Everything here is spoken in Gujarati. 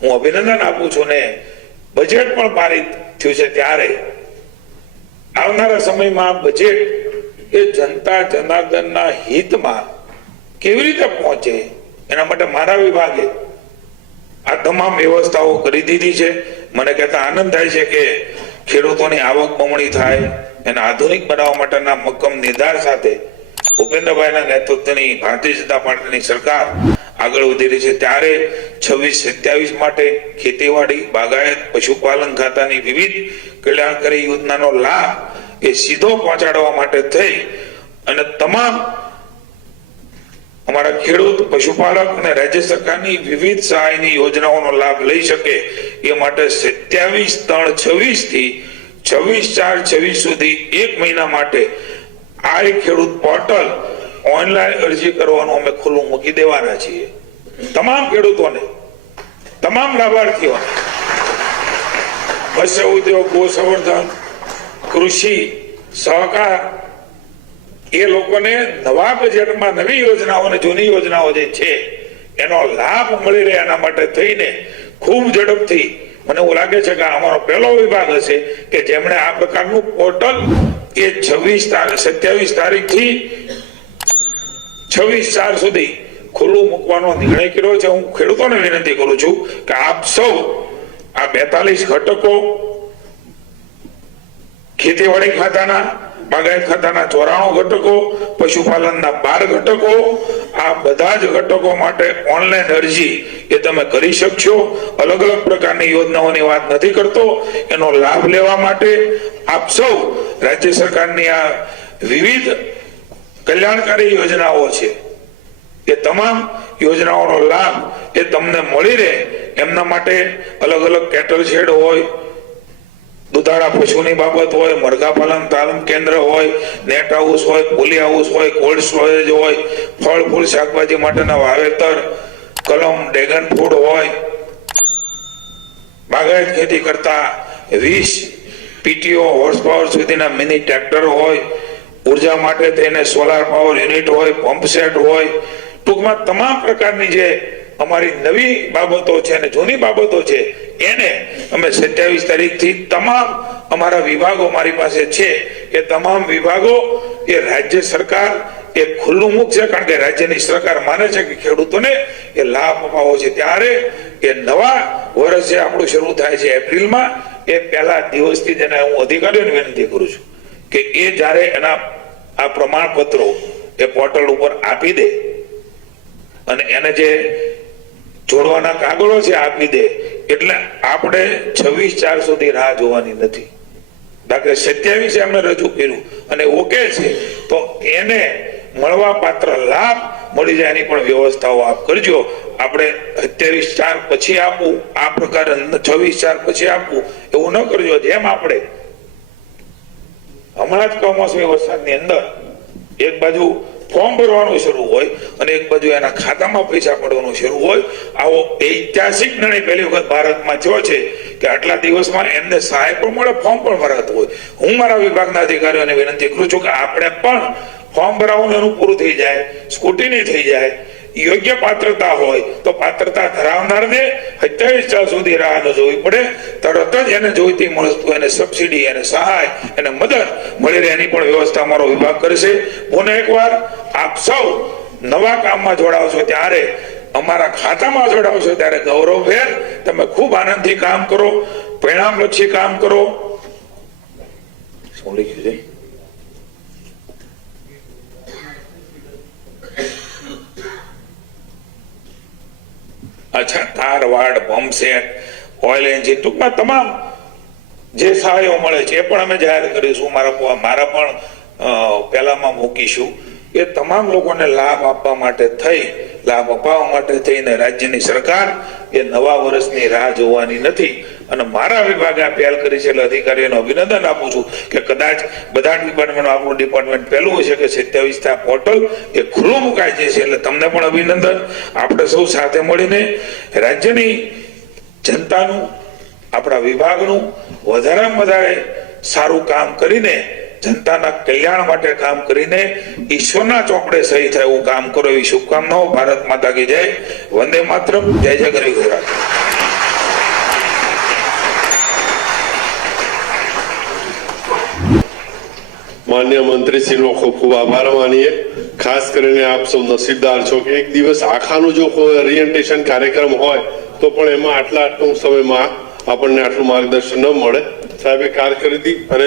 હું અભિનંદન આપું છું ને બજેટ પણ પારિત થયું છે ત્યારે આવનારા સમયમાં બજેટ એ જનતા જનાર્દનના હિતમાં કેવી રીતે પહોંચે એના માટે મારા વિભાગે આ તમામ વ્યવસ્થાઓ કરી દીધી છે। મને કહેતા આનંદ થાય છે કે ખેડૂતોની આવક બમણી થાય એને આધુનિક બનાવવા માટેના મક્કમ નિર્ધાર સાથે ભૂપેન્દ્રભાઈના નેતૃત્વની ભારતીય જનતા પાર્ટીની સરકાર આગળ વધી રહી છે। ત્યારે 26-27 માટે ખેતીવાડી બાગાયત પશુપાલન ખાતાની વિવિધ કલ્યાણકારી યોજનાનો લાભ એ સીધો પહોંચાડવા માટે થઈ અને તમામ અમારા ખેડૂત પશુપાલક અને રાજ્ય સરકારની વિવિધ સહાયની યોજનાઓનો લાભ લઈ શકે એ માટે 27/3/26 થી 26/4/26 સુધી એક મહિના માટે આ ખેડૂત પોર્ટલ ઓનલાઈન અરજી કરવાનું અમે ખુલ્લું મૂકી દેવાના છીએ। તમામ ખેડૂતોને તમામ લાભાર્થીઓને મત્સ્ય ઉદ્યોગ ગો સંવર્ધન કૃષિ સહકાર એ લોકોને નવા બજેટમાં નવી યોજનાઓ અને જૂની યોજનાઓ જે છે એનો લાભ મળી રહે એના માટે થઈને ખૂબ ઝડપથી મને એવું લાગે છે કે અમારો પહેલો વિભાગ હશે કે જેમણે આ પ્રકારનું પોર્ટલ એ 27 તારીખથી 26/4 સુધી ખુલ્લું મૂકવાનો નિર્ણય કર્યો છે। હું ખેડૂતોને વિનંતી કરું છું કે આપ સૌ આ 42 ઘટકો ખેતીવાડી ખાતાના બાગાયત ખાતાના 94 ઘટકો પશુપાલનના 12 ઘટકો આ બધા જ ઘટકો માટે ઓનલાઈન અરજી એ તમે કરી શકશો। અલગ અલગ પ્રકારની યોજનાઓની વાત નથી કરતો, એનો લાભ લેવા માટે આપ સૌ રાજ્ય સરકારની આ વિવિધ કલ્યાણકારી યોજનાઓ છે એ તમામ યોજનાઓનો લાભ એ તમને મળી રહે એમના માટે અલગ અલગ કેટલ શેડ હોય, દુધાળા પશુની બાબત હોય, મરઘા પાલન તાલીમ કેન્દ્ર હોય, નેટ હાઉસ હોય, પોલી હાઉસ હોય, કોલ્ડ સ્ટોરેજ હોય, ફળ ફૂલ શાકભાજી માટેના વાવેતર, કલમ ડ્રેગન ફ્રૂટ હોય, બાગાયત ખેતી કરતા 20 PTO હોર્સ પાવર સુધીના મિની ટ્રેક્ટર હોય, ઉર્જા માટે થઈને સોલાર પાવર યુનિટ હોય, પંપ સેટ હોય, ટૂંકમાં તમામ પ્રકારની જે અમારી નવી બાબતો છે અને જૂની બાબતો છે એને અમે 27 તારીખથી તમામ અમારા વિભાગો મારી પાસે છે એ તમામ વિભાગો એ રાજ્ય સરકાર એ ખુલ્લું મૂકશે, કારણ કે રાજ્યની સરકાર માને છે કે ખેડૂતોને એ લાભ અપાવો છે। ત્યારે એ નવા વર્ષ જે આપણું શરૂ થાય છે એપ્રિલમાં, એ પહેલા દિવસથી જ એને હું અધિકારીઓને વિનંતી કરું છું કે એ જ્યારે એના આ પ્રમાણપત્રો એ પોર્ટલ ઉપર આપી દે અને એને જે જોડવાના કાગળો છે આપી દે એટલે આપણે 26/4 સુધી રાહ જોવાની નથી। દાખલા 27 એમને રજૂ કર્યું અને ઓકે છે તો એને મળવા પાત્ર લાભ મળી જાય એની પણ વ્યવસ્થાઓ આપ કરજો। આપણે 27/4 પછી આપવું આ પ્રકારે 26/4 પછી આપવું એવું ન કરજો। જેમ આપણે હમણાં જ કમોસમી વરસાદની અંદર એક બાજુ ફોર્મ ભરવાનું શરૂ હોય અને એક બાજુ એના ખાતામાં પૈસા પડવાનું શરૂ હોય, આવો ઐતિહાસિક નિર્ણય પહેલી વખત ભારતમાં થયો છે કે આટલા દિવસમાં એમને સહાય પણ મળે, ફોર્મ પણ ભરાતું હોય। હું મારા વિભાગના અધિકારીઓને વિનંતી કરું છું કે આપણે પણ ફોર્મ ભરાવાનું એનું પૂરું થઈ જાય, સ્કૂટીની થઈ જાય, યોગ્ય પાત્રતા હોય તો પાત્રતા ધરાવનારને 27/4 સુધી રાહ ન જોવી પડે, તરત જ એને જોઈતી વસ્તુ એને સબસિડી એને સહાય એને મદદ મળી રહે એની પણ વ્યવસ્થા અમારો વિભાગ કરશે। પુનઃ એકવાર આપ સૌ નવા કામમાં જોડાવશો ત્યારે અમારા ખાતામાં જોડાવશો ત્યારે ગૌરવભેર તમે ખૂબ આનંદથી કામ કરો, પરિણામલક્ષી કામ કરો। શું લખ્યું છે? અચ્છા, તાર વાડ પંપ સેટ ઓઇલ એન્જિન ટૂંકમાં તમામ જે સહાયો મળે છે એ પણ અમે જાહેર કરીશું, મારા પણ પહેલામાં મૂકીશું। એ તમામ લોકોને લાભ આપવા માટે થઈ લાભ અપાવવા માટે થઈને રાજ્યની સરકાર એ નવા વર્ષની રાહ જોવાની નથી અને મારા વિભાગે આ પહેલ કરી છે એટલે અધિકારીઓને અભિનંદન આપું છું કે કદાચ બધા ડિપાર્ટમેન્ટ આપણું ડિપાર્ટમેન્ટ પહેલું હશે કે 27 પોર્ટલ એ ખુલ્લું મુકાય છે એટલે તમને પણ અભિનંદન। આપણે સૌ સાથે મળીને રાજ્યની જનતાનું આપણા વિભાગનું વધારેમાં વધારે સારું કામ કરીને જનતાના કલ્યાણ માટે કામ કરીને ઈશ્વરના ચોપડે સહી થાય એવું કામ કરો એવી શુભકામનાઓ। ભારત માતા કી જય, વંદે માતરમ, જય જય ગરવી ગુજરાત। માન્ય મંત્રીશ્રીનો ખૂબ ખૂબ આભાર માનીએ. ખાસ કરીને આપ સૌ નસીબદાર છો કે એક દિવસ આખાનું જો કોઈ ઓરિએન્ટેશન કાર્યક્રમ હોય તો પણ એમાં આટલા ટૂંક સમયમાં આપણને આટલું માર્ગદર્શન ન મળે. સાહેબે કારકિર્દી અને